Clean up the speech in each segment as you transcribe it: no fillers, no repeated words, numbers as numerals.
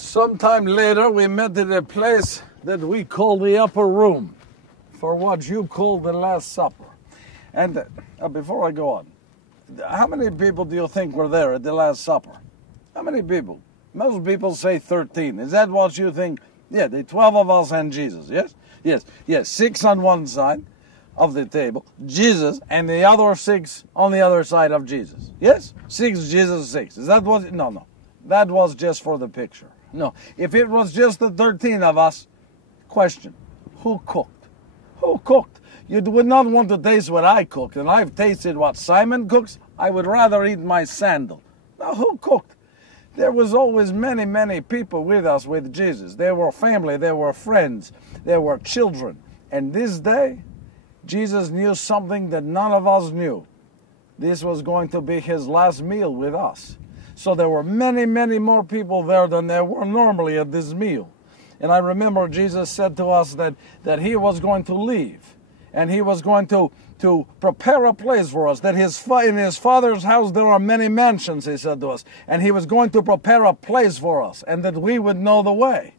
Sometime later, we met at a place that we call the upper room, for what you call the Last Supper. And before I go on, how many people do you think were there at the Last Supper? How many people? Most people say 13. Is that what you think? Yeah, the 12 of us and Jesus, yes? Yes, 6 on one side of the table, Jesus, and the other 6 on the other side of Jesus. Yes? 6, Jesus, 6. Is that what? No. That was just for the picture. No. If it was just the 13 of us, question, who cooked? Who cooked? You would not want to taste what I cooked, and I've tasted what Simon cooks. I would rather eat my sandal. Now, who cooked? There was always many, many people with us, with Jesus. There were family, there were friends, there were children. And this day, Jesus knew something that none of us knew. This was going to be his last meal with us. So there were many, many more people there than there were normally at this meal. And I remember Jesus said to us that he was going to leave. And he was going to prepare a place for us. That in his Father's house there are many mansions, he said to us. And he was going to prepare a place for us. And that we would know the way.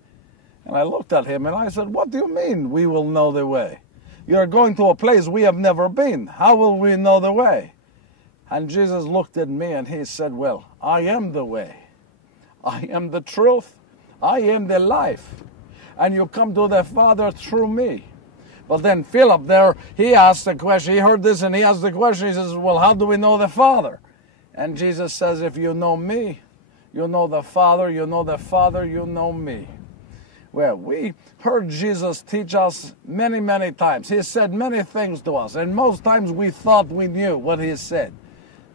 And I looked at him and I said, what do you mean we will know the way? You're going to a place we have never been. How will we know the way? And Jesus looked at me and he said, well, I am the way. I am the truth. I am the life. And you come to the Father through me. But then Philip there, he asked the question. He heard this and he asked the question. He says, well, how do we know the Father? And Jesus says, if you know me, you know the Father. You know the Father, you know me. Well, we heard Jesus teach us many, many times. He said many things to us. And most times we thought we knew what he said.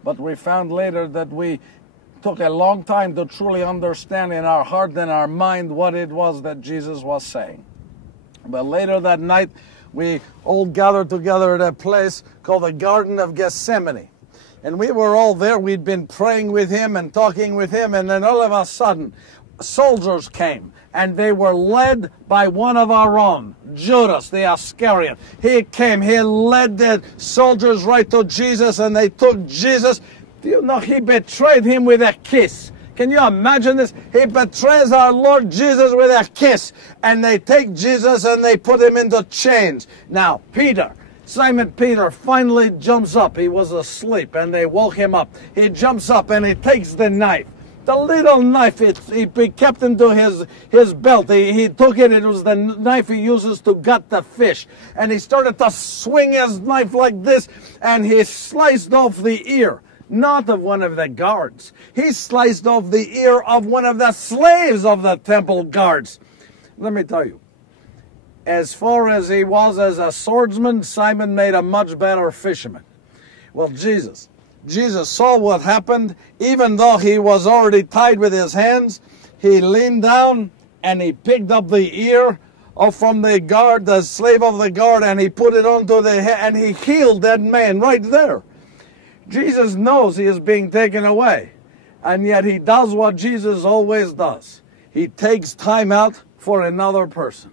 But we found later that we took a long time to truly understand in our heart and our mind what it was that Jesus was saying. But later that night, we all gathered together at a place called the Garden of Gethsemane. And we were all there. We'd been praying with him and talking with him. And then all of a sudden, soldiers came. And they were led by one of our own, Judas the Iscariot. He came, he led the soldiers right to Jesus, and they took Jesus. Do you know, he betrayed him with a kiss. Can you imagine this? He betrays our Lord Jesus with a kiss. And they take Jesus and they put him into chains. Now, Simon Peter finally jumps up. He was asleep and they woke him up. He jumps up and he takes the knife. The little knife, he kept into his belt. He took it. It was the knife he uses to gut the fish. And he started to swing his knife like this. And he sliced off the ear. Not of one of the guards. He sliced off the ear of one of the slaves of the temple guards. Let me tell you, as far as he was as a swordsman, Simon made a much better fisherman. Well, Jesus saw what happened. Even though he was already tied with his hands, he leaned down and he picked up the ear from the guard, the slave of the guard, and he put it onto the head, and he healed that man right there. Jesus knows he is being taken away, and yet he does what Jesus always does. He takes time out for another person.